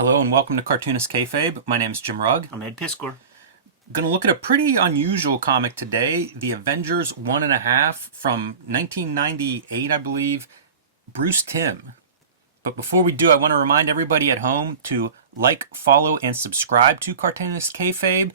Hello and welcome to Cartoonist Kayfabe. My name is Jim Rugg. I'm Ed Piskor. Going to look at a pretty unusual comic today, the Avengers 1.5 from 1998, I believe, BRUCE TIMM. But before we do, I want to remind everybody at home to like, follow, and subscribe to Cartoonist Kayfabe.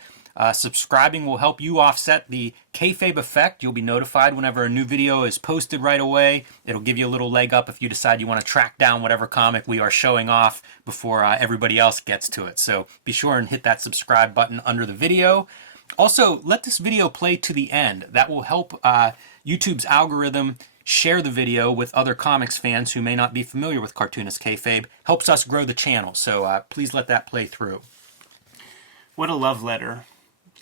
Subscribing will help you offset the kayfabe effect. You'll be notified whenever a new video is posted right away. It'll give you a little leg up if you decide you want to track down whatever comic we are showing off before everybody else gets to it. So be sure and hit that subscribe button under the video. Also, let this video play to the end. That will help YouTube's algorithm share the video with other comics fans who may not be familiar with Cartoonist Kayfabe. Helps us grow the channel, so please let that play through. What a love letter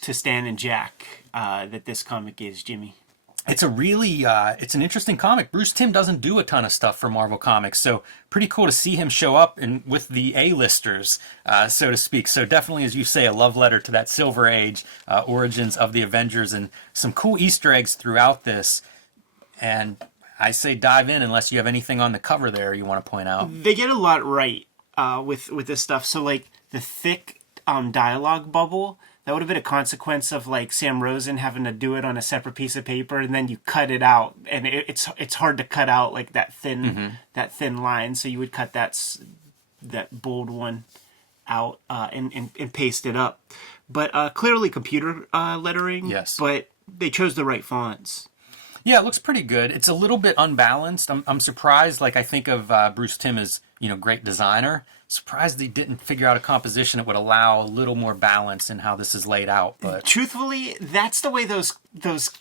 to Stan and Jack that this comic is, Jimmy. It's a really, it's an interesting comic. BRUCE TIMM doesn't do a ton of stuff for Marvel Comics, so pretty cool to see him show up with the A-listers, so to speak. So definitely, as you say, a love letter to that Silver Age origins of the Avengers, and some cool Easter eggs throughout this. And I say dive in unless you have anything on the cover there you want to point out. They get a lot right with this stuff. So like the thick dialogue bubble, that would have been a consequence of like Sam Rosen having to do it on a separate piece of paper, and then you cut it out, and it's hard to cut out like that thin line. So you would cut that bold one out and paste it up. But clearly computer lettering. Yes. But they chose the right fonts. Yeah, it looks pretty good. It's a little bit unbalanced. I'm surprised. Like, I think of BRUCE TIMM as, great designer. Surprised they didn't figure out a composition that would allow a little more balance in how this is laid out. But truthfully, that's the way those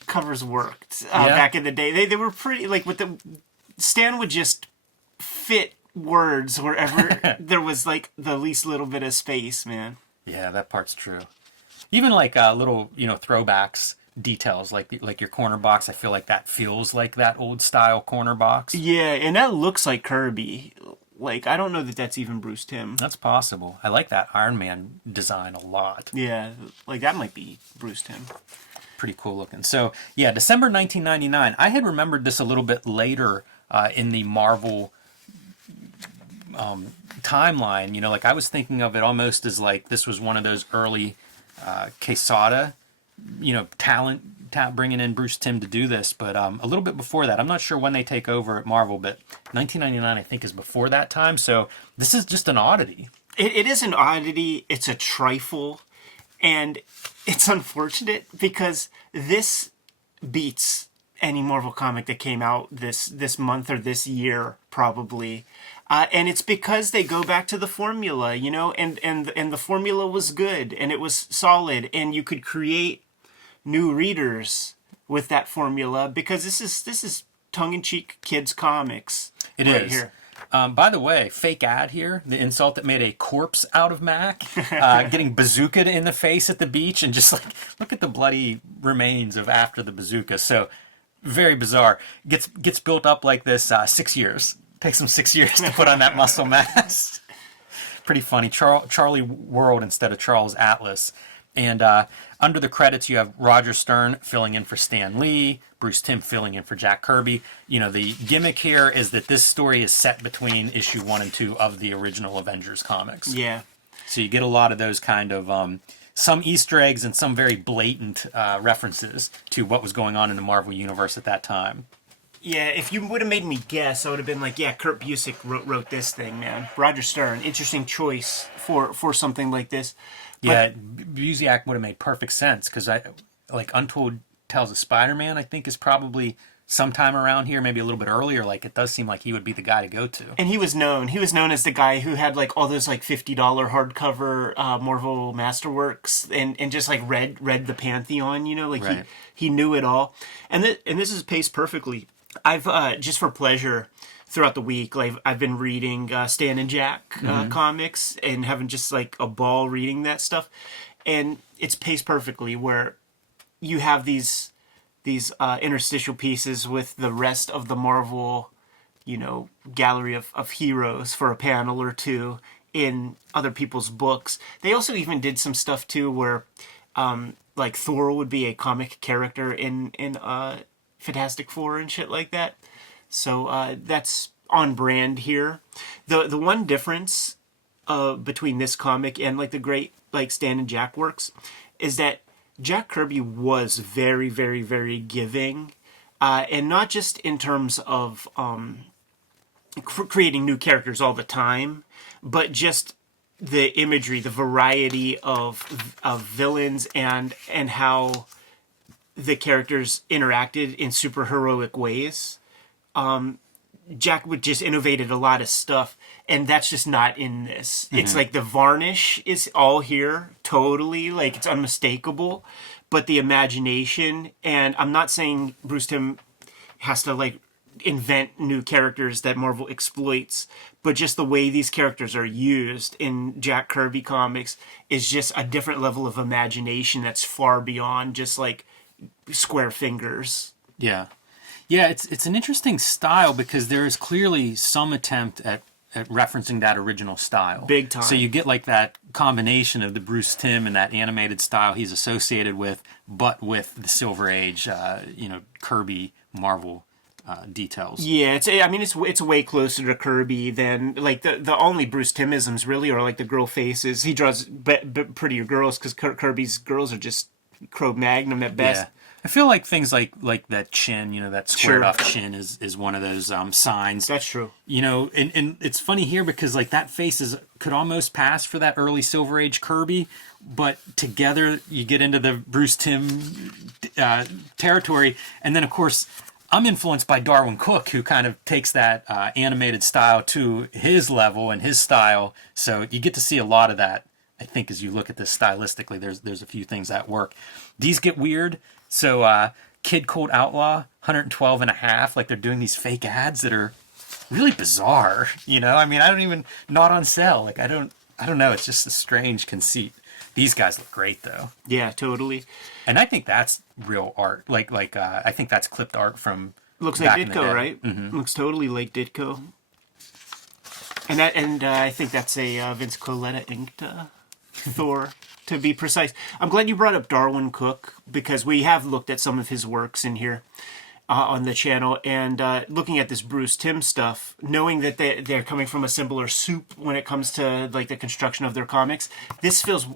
covers worked back in the day. They were pretty, like, with the Stan would just fit words wherever there was like the least little bit of space, man. Yeah, that part's true. Even like little throwbacks. Details like your corner box, I feel like that feels like that old style corner box. Yeah, and that looks like Kirby. Like, I don't know that that's even BRUCE TIMM. That's possible. I like that Iron Man design a lot. Yeah, like that might be BRUCE TIMM. Pretty cool looking. So yeah, December 1999. I had remembered this a little bit later in the Marvel timeline. Like I was thinking of it almost as like this was one of those early Quesada talent bringing in BRUCE TIMM to do this, but a little bit before that. I'm not sure when they take over at Marvel, but 1999 I think is before that time, so this is just an oddity. It is an oddity, it's a trifle, and it's unfortunate because this beats any Marvel comic that came out this month or this year, probably. And it's because they go back to the formula, and the formula was good, and it was solid, and you could create new readers with that formula because this is tongue-in-cheek kids comics. It right is. Here. By the way, fake ad here, the insult that made a corpse out of Mac, getting bazookaed in the face at the beach, and just like, look at the bloody remains of after the bazooka. So, very bizarre. Gets built up like this 6 years. Takes him 6 years to put on that muscle mass. Pretty funny. Charlie World instead of Charles Atlas. And under the credits, you have Roger Stern filling in for Stan Lee, BRUCE TIMM filling in for Jack Kirby. The gimmick here is that this story is set between issue 1 and 2 of the original Avengers comics. Yeah. So you get a lot of those kind of some Easter eggs and some very blatant references to what was going on in the Marvel Universe at that time. Yeah, if you would have made me guess, I would have been like, yeah, Kurt Busiek wrote this thing, man. Roger Stern, interesting choice for something like this. But, yeah, Busiek would have made perfect sense because Untold Tales of Spider-Man, I think, is probably sometime around here, maybe a little bit earlier. Like, it does seem like he would be the guy to go to. And he was known as the guy who had like all those like $50 hardcover Marvel Masterworks and just like read the Pantheon, like right. he knew it all. And this is paced perfectly. I've just for pleasure throughout the week, like I've been reading Stan and Jack comics and having just like a ball reading that stuff, and it's paced perfectly where you have these interstitial pieces with the rest of the Marvel, gallery of heroes for a panel or two in other people's books. They also even did some stuff too where like Thor would be a comic character in Fantastic Four and shit like that. So that's on brand here. The one difference between this comic and like the great like Stan and Jack works is that Jack Kirby was very, very, very giving, and not just in terms of creating new characters all the time, but just the imagery, the variety of villains and how the characters interacted in super heroic ways. Jack would just innovated a lot of stuff, and that's just not in this. Mm-hmm. It's like the varnish is all here, totally, like it's unmistakable, but the imagination, and I'm not saying Bruce Timm has to like invent new characters that Marvel exploits, but just the way these characters are used in Jack Kirby comics is just a different level of imagination that's far beyond just like square fingers. Yeah. Yeah, it's an interesting style because there is clearly some attempt at referencing that original style. Big time. So you get like that combination of the Bruce Timm and that animated style he's associated with, but with the Silver Age, Kirby Marvel details. Yeah, it's way closer to Kirby than like the only Bruce Timmisms really are like the girl faces. He draws prettier girls because Kirby's girls are just Cro-Magnon at best. Yeah. I feel like things like that chin, that squared off chin is one of those signs. That's true. And it's funny here because like that face could almost pass for that early Silver Age Kirby, but together you get into the Bruce Timm territory, and then of course I'm influenced by Darwin Cook, who kind of takes that animated style to his level and his style. So you get to see a lot of that. I think as you look at this stylistically, there's a few things that work. These get weird. So Kid Cold Outlaw, 112 and a half, like they're doing these fake ads that are really bizarre. I mean, not on sale. Like I don't know. It's just a strange conceit. These guys look great though. Yeah, totally. And I think that's real art. Like I think that's clipped art from. Looks like Ditko, right? Mm-hmm. Looks totally like Ditko. And I think that's a Vince Coletta inked Thor, to be precise. I'm glad you brought up Darwin Cook because we have looked at some of his works in here on the channel, and looking at this Bruce Timm stuff, knowing that they're coming from a similar soup when it comes to like the construction of their comics, this feels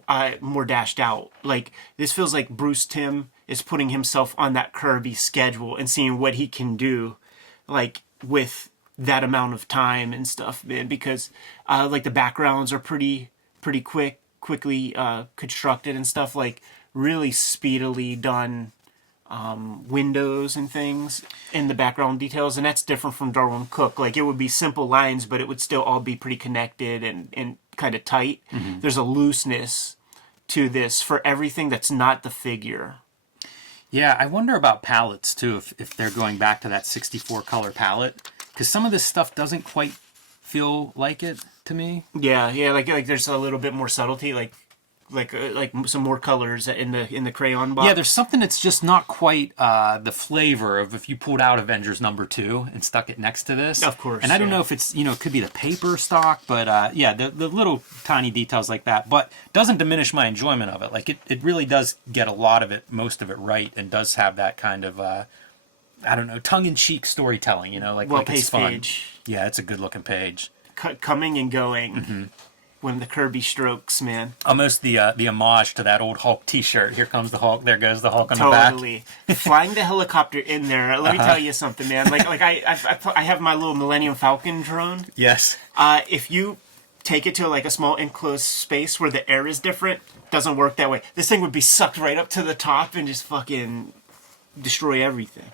more dashed out. Like this feels like Bruce Timm is putting himself on that Kirby schedule and seeing what he can do, like with that amount of time and stuff, man. Because like the backgrounds are pretty quickly constructed and stuff, like really speedily done windows and things in the background details, and that's different from Darwin Cook. Like it would be simple lines, but it would still all be pretty connected and kind of tight. Mm-hmm. There's a looseness to this for everything that's not the figure. Yeah, I wonder about palettes too, if they're going back to that 64 color palette, because some of this stuff doesn't quite feel like it to me. Yeah, like there's a little bit more subtlety, like some more colors in the crayon box. Yeah, there's something that's just not quite the flavor of if you pulled out Avengers #2 and stuck it next to this. Of course. And I don't know if it's, it could be the paper stock, but yeah, the little tiny details like that, but doesn't diminish my enjoyment of it. Like it really does get a lot of it, most of it right, and does have that kind of tongue-in-cheek storytelling, like it's fun. Page. Yeah, it's a good-looking page. Coming and going. Mm-hmm. When the Kirby strokes, man. Almost the homage to that old Hulk T-shirt. Here comes the Hulk. There goes the Hulk on the back. Totally. Flying the helicopter in there. Let me tell you something, man. Like I have my little Millennium Falcon drone. Yes. If you take it to like a small enclosed space where the air is different, doesn't work that way. This thing would be sucked right up to the top and just fucking destroy everything.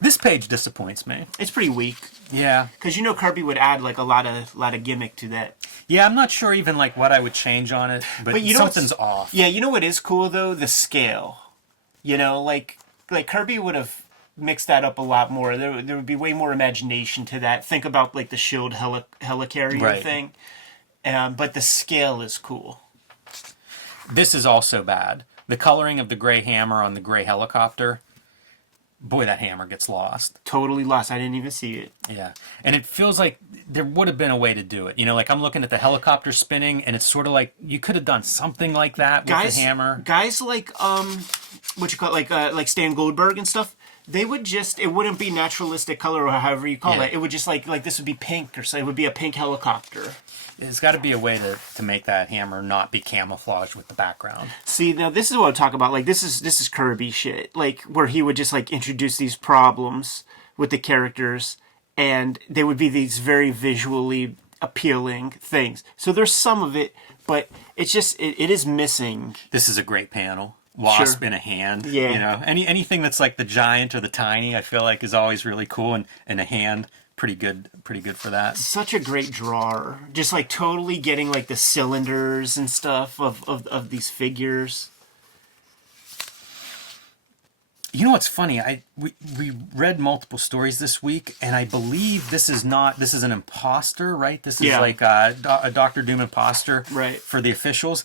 This page disappoints me. It's pretty weak. Yeah. Because Kirby would add like a lot of gimmick to that. Yeah, I'm not sure even like what I would change on it, but something's off. Yeah, you know what is cool though? The scale. Like Kirby would have mixed that up a lot more. There would be way more imagination to that. Think about like the shield helicarrier thing. But the scale is cool. This is also bad. The coloring of the gray hammer on the gray helicopter. Boy, that hammer gets lost. Totally lost. I didn't even see it. Yeah. And it feels like there would have been a way to do it. Like I'm looking at the helicopter spinning, and it's sort of like you could have done something like that with the hammer. Guys like, like Stan Goldberg and stuff, They would just, it wouldn't be naturalistic color or however you call Yeah. it. It would just like this would be pink or so. It would be a pink helicopter. There's got to be a way to make that hammer not be camouflaged with the background. See, now this is what I'm talking about. Like this is Kirby shit. Like where he would just like introduce these problems with the characters and they would be these very visually appealing things. So there's some of it, but it's just, it is missing. This is a great panel. Wasp in a hand. Yeah. You know, anything that's like the giant or the tiny, I feel like is always really cool, and a hand, pretty good for that. Such a great drawer. Just like totally getting like the cylinders and stuff of these figures. You know what's funny? We read multiple stories this week, and I believe this is an imposter, right? This is like a Doctor Doom imposter, Right. for the officials.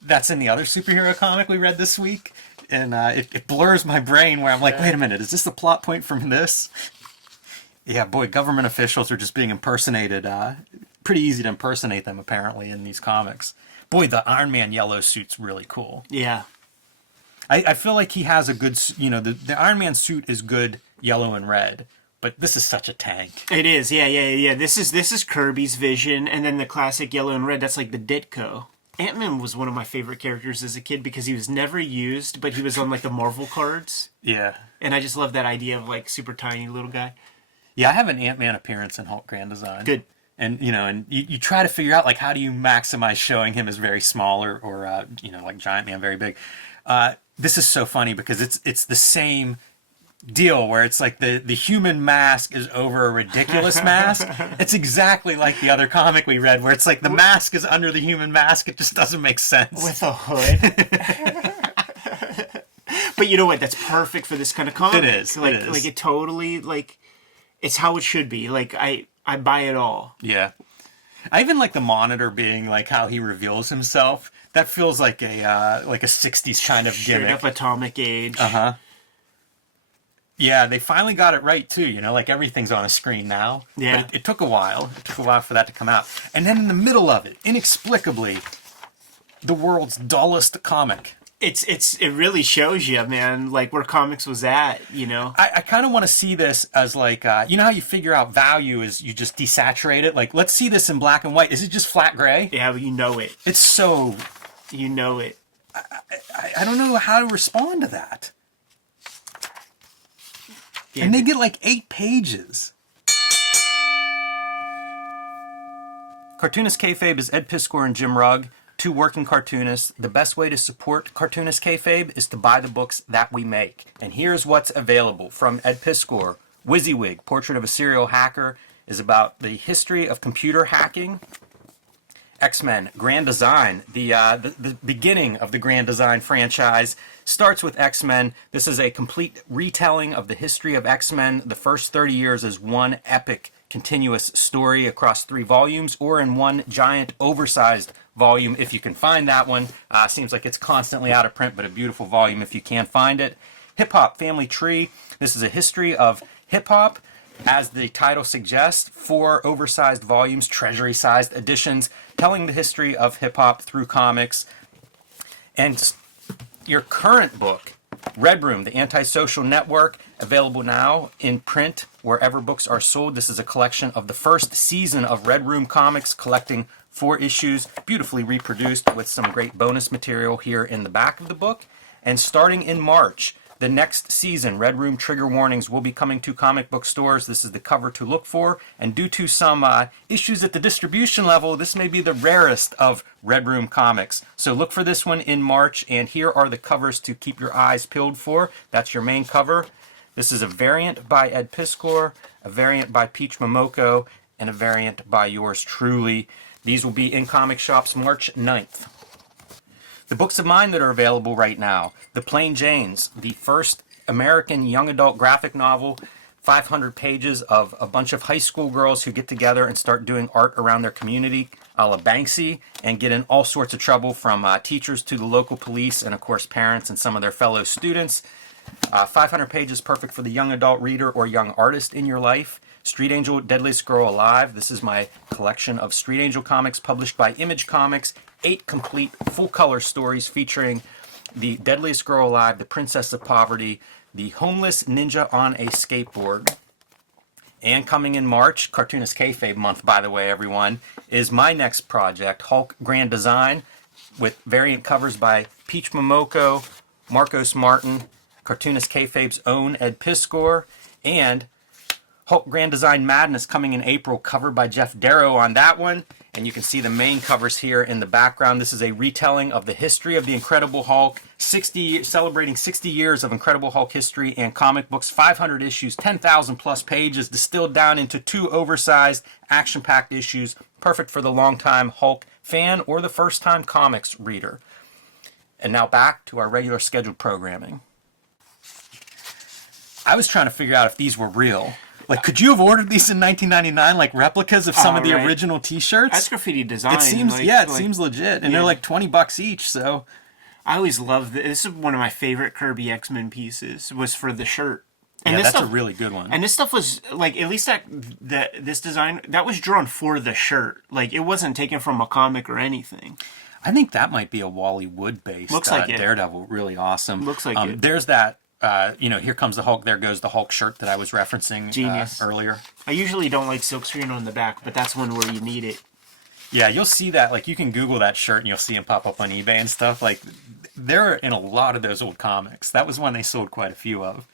That's in the other superhero comic we read this week, and it blurs my brain where I'm like, wait a minute, is this the plot point from this? Yeah, boy, government officials are just being impersonated. Pretty easy to impersonate them, apparently, in these comics. Boy, the Iron Man yellow suit's really cool. Yeah. I feel like he has a good, you know, the Iron Man suit is good yellow and red, but this is such a tank. It is, yeah. This is Kirby's vision, and then the classic yellow and red, that's like the Ditko. Ant-Man was one of my favorite characters as a kid because he was never used, but he was on like the Marvel cards. Yeah. And I just love that idea of like super tiny little guy. Yeah, I have an Ant-Man appearance in Hulk Grand Design. Good. And, you know, and you try to figure out, like, how do you maximize showing him as very small or you know, like Giant Man very big. This is so funny because it's the same deal where it's like the human mask is over a ridiculous mask. It's exactly like the other comic we read where it's like the mask is under the human mask. It just doesn't make sense. With a hood. But you know what? That's perfect for this kind of comic. It is. Like, It is. like it totally, like, it's how it should be. Like, I buy it all. Yeah. I even like the Monitor being like how he reveals himself. That feels like a 60s kind of Straight gimmick. up Atomic Age. Uh-huh. Yeah, they finally got it right too. You know, like everything's on a screen now. Yeah. But it took a while. It took a while for that to come out. And then in the middle of it, inexplicably, the world's dullest comic. It really shows you, man, like where comics was at, you know? I kind of want to see this as like, you know how you figure out value is you just desaturate it? Like, let's see this in black and white. Is it just flat gray? Yeah, you know it. It's so... You know it. I don't know how to respond to that. Yeah. And they get like 8 pages. Cartoonist Kayfabe is Ed Piskor and Jim Rugg, 2 working cartoonists. The best way to support Cartoonist Kayfabe is to buy the books that we make. And here's what's available from Ed Piskor. WYSIWYG, Portrait of a Serial Hacker, is about the history of computer hacking. X-Men Grand Design, the beginning of the Grand Design franchise, starts with X-Men. This is a complete retelling of the history of X-Men. The first 30 years is one epic continuous story across 3 volumes or in one giant oversized volume if you can find that one. Seems like it's constantly out of print, but a beautiful volume if you can find it. Hip Hop Family Tree. This is a history of hip hop. As the title suggests, 4 oversized volumes, treasury-sized editions, telling the history of hip-hop through comics. And your current book, Red Room, The Antisocial Network, available now in print wherever books are sold. This is a collection of the first season of Red Room comics, collecting 4 issues, beautifully reproduced with some great bonus material here in the back of the book. And starting in March, the next season, Red Room trigger warnings will be coming to comic book stores. This is the cover to look for. And due to some issues at the distribution level, this may be the rarest of Red Room comics. So look for this one in March. And here are the covers to keep your eyes peeled for. That's your main cover. This is a variant by Ed Piskor, a variant by Peach Momoko, and a variant by yours truly. These will be in comic shops March 9th. The books of mine that are available right now, The Plain Janes, the first American young adult graphic novel, 500 pages of a bunch of high school girls who get together and start doing art around their community, a la Banksy, and get in all sorts of trouble from teachers to the local police and, of course, parents and some of their fellow students. 500 pages, perfect for the young adult reader or young artist in your life. Street Angel, Deadliest Girl Alive. This is my collection of Street Angel comics published by Image Comics. 8 complete full-color stories featuring the Deadliest Girl Alive, the Princess of Poverty, The Homeless Ninja on a Skateboard. And coming in March, Cartoonist Kayfabe month, by the way, everyone, is my next project, Hulk Grand Design, with variant covers by Peach Momoko, Marcos Martin, Cartoonist Kayfabe's own Ed Piskor, and Hulk Grand Design Madness coming in April, covered by Jeff Darrow on that one. And you can see the main covers here in the background. This is a retelling of the history of the Incredible Hulk, celebrating 60 years of Incredible Hulk history and comic books, 500 issues, 10,000 plus pages, distilled down into 2 oversized, action-packed issues, perfect for the longtime Hulk fan or the first-time comics reader. And now back to our regular scheduled programming. I was trying to figure out if these were real. Like, could you have ordered these in 1999, like replicas of some of the original T-shirts? That's graffiti design. It seems, seems legit, and they're like $20 each. So, I always loved this. Is one of my favorite Kirby X-Men pieces. Was for the shirt. And yeah, this that's stuff, a really good one. And this stuff was like, at least this design that was drawn for the shirt. Like, it wasn't taken from a comic or anything. I think that might be a Wally Wood based. Looks like it. Daredevil. Really awesome. Looks like it. There's that. Here comes the Hulk. There goes the Hulk shirt that I was referencing earlier. I usually don't like silkscreen on the back, but that's one where you need it. Yeah, you'll see that. Like, you can Google that shirt and you'll see them pop up on eBay and stuff. Like, they're in a lot of those old comics. That was one they sold quite a few of.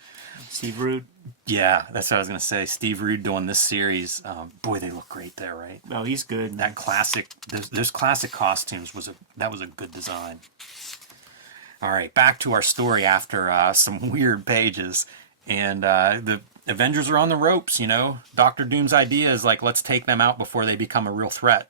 Steve Rude. Yeah, that's what I was gonna say. Steve Rude doing this series. Boy, they look great there, right? Oh, he's good. That classic, those classic costumes that was a good design. All right, back to our story after some weird pages, and the Avengers are on the ropes. You know, Doctor Doom's idea is like, let's take them out before they become a real threat.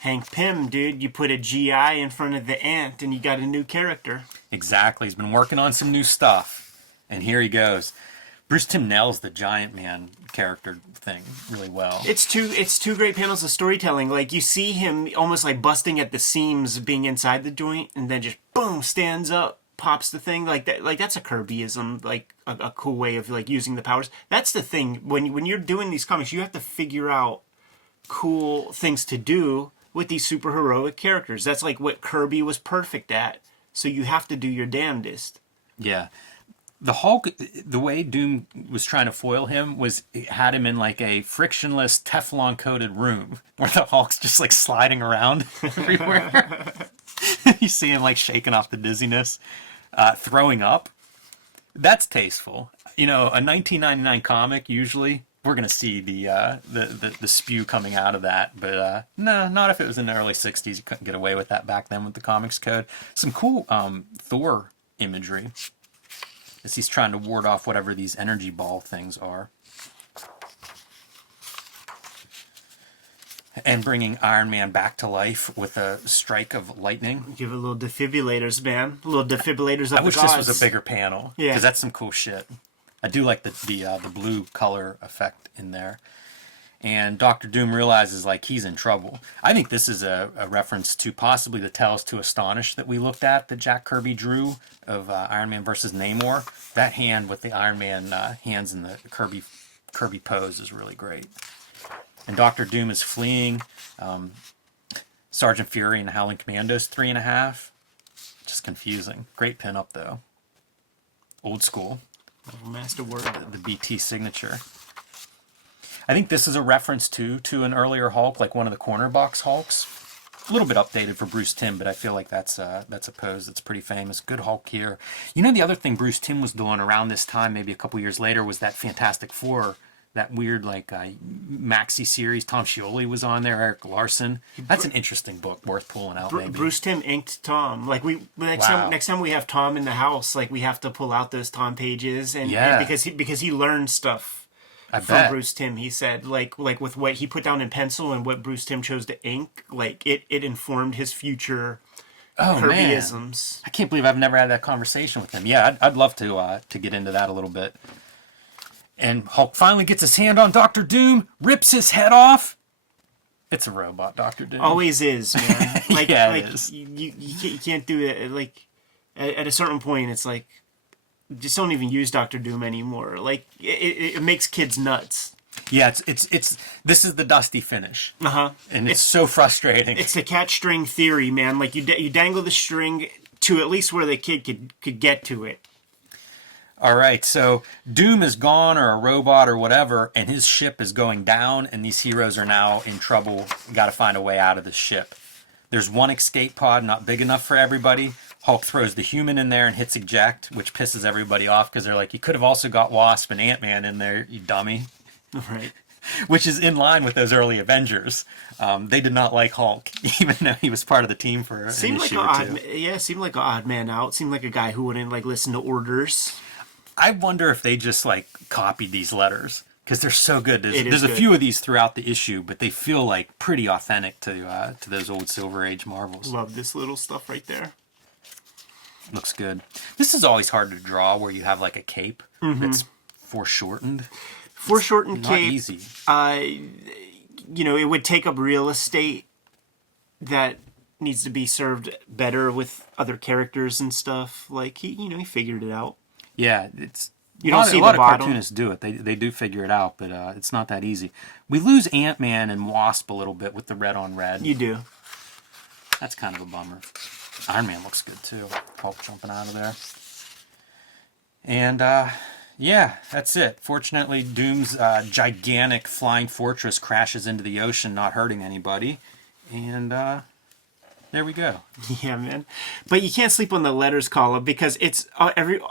Hank Pym, dude, you put a GI in front of the ant, and you got a new character. Exactly, he's been working on some new stuff, and here he goes. Bruce Timm nails the Giant Man character thing really well. It's two great panels of storytelling. Like, you see him almost like busting at the seams, being inside the joint, and then just boom, stands up, pops the thing like that. Like, that's a Kirbyism, like a cool way of like using the powers. That's the thing when you're doing these comics, you have to figure out cool things to do with these super heroic characters. That's like what Kirby was perfect at. So you have to do your damnedest. Yeah. The Hulk, the way Doom was trying to foil him was it had him in like a frictionless Teflon coated room where the Hulk's just like sliding around everywhere. You see him like shaking off the dizziness, throwing up. That's tasteful. You know, a 1999 comic, usually we're going to see the spew coming out of that. But no, not if it was in the early 60s. You couldn't get away with that back then with the comics code. Some cool Thor imagery as he's trying to ward off whatever these energy ball things are. And bringing Iron Man back to life with a strike of lightning. Give it a little defibrillators, man. A little defibrillators of the gods. I wish this was a bigger panel. Yeah. Because that's some cool shit. I do like the blue color effect in there. And Doctor Doom realizes, like, he's in trouble. I think this is a reference to possibly the Tales to Astonish that we looked at, that Jack Kirby drew of Iron Man versus Namor. That hand with the Iron Man hands in the Kirby pose is really great. And Doctor Doom is fleeing. Sergeant Fury and the Howling Commandos 3.5. Just confusing. Great pinup, though. Old school. Masterwork. The BT signature. I think this is a reference to an earlier Hulk, like one of the corner box Hulks. A little bit updated for Bruce Timm, but I feel like that's a pose that's pretty famous. Good Hulk here. You know, the other thing Bruce Timm was doing around this time, maybe a couple years later, was that Fantastic Four, that weird like maxi series. Tom Scioli was on there, Eric Larson. That's an interesting book, worth pulling out. Maybe Bruce Timm inked Tom. Like, next time we have Tom in the house, like, we have to pull out those Tom pages, and because he learned stuff. From Bruce Timm, he said, like with what he put down in pencil and what Bruce Timm chose to ink, like it informed his future Kirbyisms. I can't believe I've never had that conversation with him. Yeah, I'd love to get into that a little bit. And Hulk finally gets his hand on Doctor Doom, rips his head off. It's a robot, Doctor Doom. Always is, man. Like, yeah, it is. You can't do it. Like, at a certain point, it's like, just don't even use Doctor Doom anymore. Like, it makes kids nuts. Yeah, it's this is the dusty finish. And it's so frustrating. It's the catch string theory, man. Like, you dangle the string to at least where the kid could get to it. All right, so Doom is gone or a robot or whatever, and his ship is going down, and these heroes are now in trouble. Got to find a way out of the ship. There's one escape pod, not big enough for everybody. Hulk throws the human in there and hits eject, which pisses everybody off because they're like, you could have also got Wasp and Ant-Man in there, you dummy. Right. Which is in line with those early Avengers. They did not like Hulk, even though he was part of the team for an issue or two. Yeah, seemed like an odd man out. Seemed like a guy who wouldn't like listen to orders. I wonder if they just like copied these letters because they're so good. There's a good. few of these throughout the issue, but they feel like pretty authentic to those old Silver Age Marvels. Love this little stuff right there. Looks good. This is always hard to draw where you have like a cape that's foreshortened. Foreshortened Not cape. easy. It would take up real estate that needs to be served better with other characters and stuff. Like he figured it out. Yeah, it's You don't see a lot the of bottom. cartoonists do it. They do figure it out, but it's not that easy. We lose Ant-Man and Wasp a little bit with the red on red. You do. That's kind of a bummer. Iron Man looks good too. Hulk jumping out of there. And yeah, that's it. Fortunately, Doom's gigantic flying fortress crashes into the ocean, not hurting anybody. And there we go. Yeah, man. But you can't sleep on the letters column because it's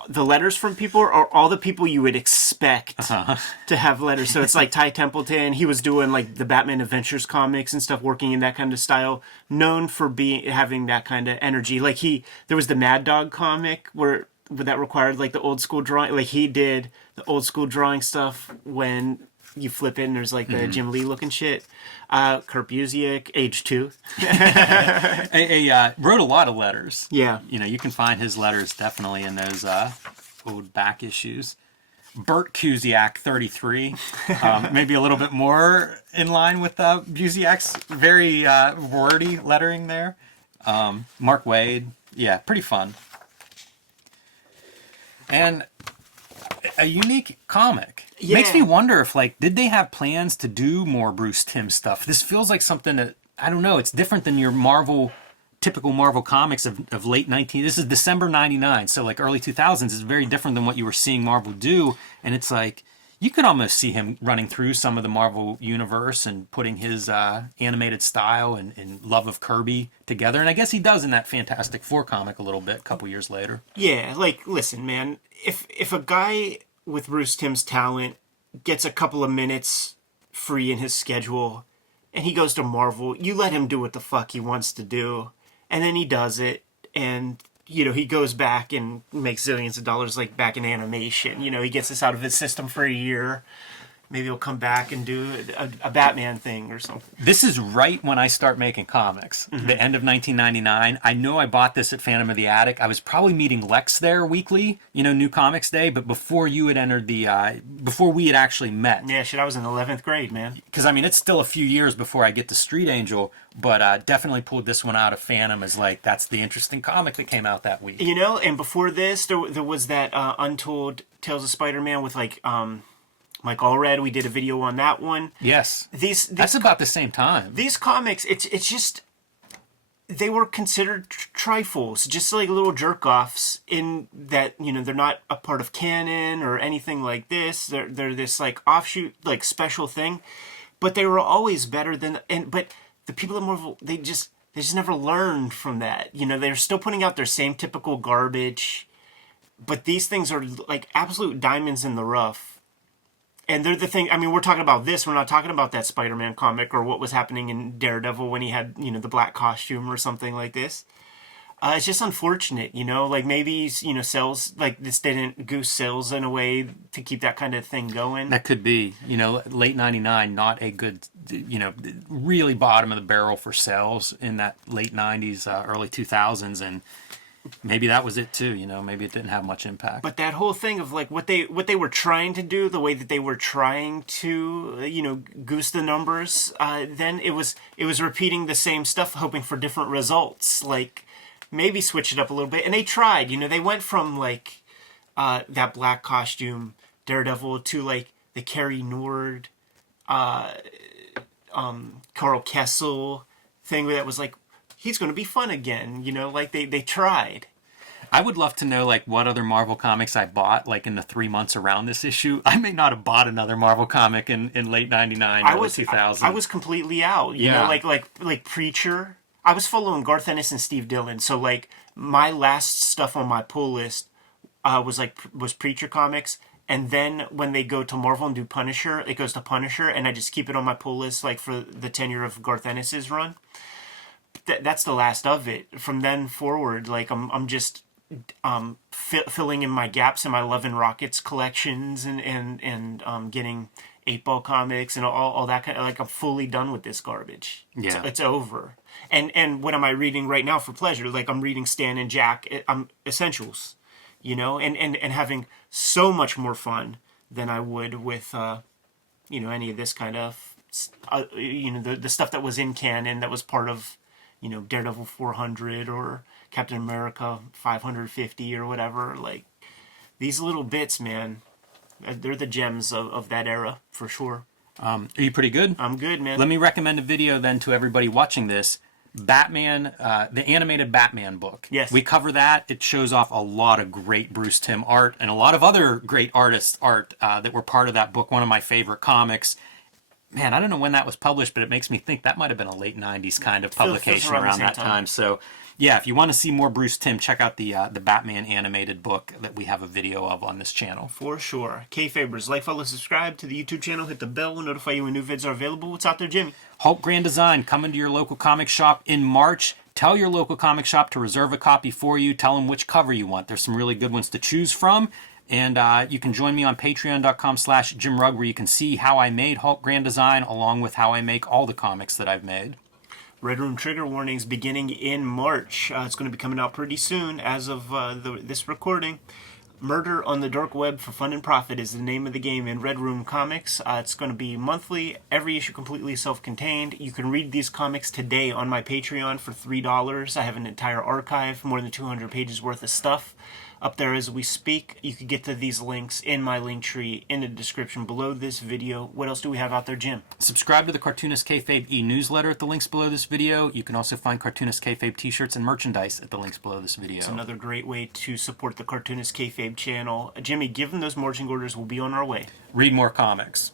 the letters from people are all the people you would expect to have letters. So it's like Ty Templeton. He was doing like the Batman Adventures comics and stuff, working in that kind of style, known for having that kind of energy. Like there was the Mad Dog comic where that required like the old school drawing. Like he did the old school drawing stuff when you flip it and there's like the Jim Lee looking shit. Kurt Busiek, age 2. Wrote a lot of letters. Yeah. You can find his letters definitely in those old back issues. Bert Kusiak, 33. Maybe a little bit more in line with Busiek's very wordy lettering there. Mark Waid. Yeah, pretty fun. And a unique comic. Yeah. Makes me wonder if, like, did they have plans to do more Bruce Timm stuff? This feels like something that, I don't know, it's different than your typical Marvel comics of late 19... This is December 99, so, like, early 2000s is very different than what you were seeing Marvel do. And it's like, you could almost see him running through some of the Marvel universe and putting his animated style and love of Kirby together. And I guess he does in that Fantastic Four comic a little bit, a couple years later. Yeah, like, listen, man, if a guy with Bruce Timm's talent gets a couple of minutes free in his schedule and he goes to Marvel, you let him do what the fuck he wants to do. And then he does it, and, he goes back and makes zillions of dollars, like, back in animation. He gets this out of his system for a year. Maybe he'll come back and do a Batman thing or something. This is right when I start making comics. The end of 1999. I know I bought this at Phantom of the Attic. I was probably meeting Lex there weekly, New Comics Day, but before you had entered before we had actually met. Yeah, shit, I was in 11th grade, man. Because, it's still a few years before I get to Street Angel, but definitely pulled this one out of Phantom as, like, that's the interesting comic that came out that week. And before this, there was that Untold Tales of Spider-Man with, like, Mike Allred. We did a video on that one. Yes. That's about the same time. These comics, it's just, they were considered trifles, just like little jerk-offs in that, they're not a part of canon or anything like this. They're this, like, offshoot, like, special thing. But they were always better than, but the people at Marvel, they just never learned from that. They're still putting out their same typical garbage. But these things are, like, absolute diamonds in the rough. And they're the thing, we're talking about this. We're not talking about that Spider-Man comic or what was happening in Daredevil when he had, the black costume or something like this. It's just unfortunate, like maybe, sales, like this didn't goose sales in a way to keep that kind of thing going. That could be, late 99, not a good, really bottom of the barrel for sales in that late 90s, early 2000s. And maybe that was it too, maybe it didn't have much impact. But that whole thing of like what they were trying to do, the way that they were trying to, goose the numbers, then it was repeating the same stuff, hoping for different results. Like maybe switch it up a little bit. And they tried, they went from like that black costume Daredevil to like the Carrie Nord, Carl Kessel thing that was like, he's going to be fun again, like they tried. I would love to know like what other Marvel comics I bought like in the 3 months around this issue. I may not have bought another Marvel comic in late '99, early 2000. I was completely out. You know, like Preacher. I was following Garth Ennis and Steve Dillon, so like my last stuff on my pull list was Preacher comics, and then when they go to Marvel and do Punisher, it goes to Punisher, and I just keep it on my pull list like for the tenure of Garth Ennis's run. That's the last of it. From then forward, like I'm just filling in my gaps in my Love and Rockets collections and getting 8-Ball comics and all that kind of, like I'm fully done with this garbage. Yeah. It's over. And what am I reading right now for pleasure? Like I'm reading Stan and Jack, Essentials, you know, and having so much more fun than I would with any of this kind of the stuff that was in canon that was part of Daredevil 400 or Captain America 550 or whatever. Like these little bits, man, they're the gems of that era for sure. Are you pretty good? I'm good, man. Let me recommend a video then to everybody watching this. Batman, the animated Batman book. Yes. We cover that. It shows off a lot of great Bruce Timm art and a lot of other great artists' art that were part of that book. One of my favorite comics. Man, I don't know when that was published, but it makes me think that might have been a late 90s kind of publication around that time. So, yeah, if you want to see more Bruce Timm, check out the Batman animated book that we have a video of on this channel. For sure. Kayfabers, like, follow, subscribe to the YouTube channel, hit the bell, notify you when new vids are available. What's out there, Jimmy? Hulk Grand Design coming to your local comic shop in March. Tell your local comic shop to reserve a copy for you. Tell them which cover you want. There's some really good ones to choose from. And you can join me on patreon.com/JimRugg, where you can see how I made Hulk Grand Design along with how I make all the comics that I've made. Red Room trigger warnings beginning in March. It's going to be coming out pretty soon as of this recording. Murder on the Dark Web for Fun and Profit is the name of the game in Red Room Comics. It's going to be monthly, every issue completely self-contained. You can read these comics today on my Patreon for $3. I have an entire archive, more than 200 pages worth of stuff up there as we speak. You can get to these links in my link tree in the description below this video. What else do we have out there, Jim? Subscribe to the Cartoonist Kayfabe e-newsletter at the links below this video. You can also find Cartoonist Kayfabe t-shirts and merchandise at the links below this video. It's another great way to support the Cartoonist Kayfabe channel. Jimmy, given those marching orders, will be on our way. Read more comics.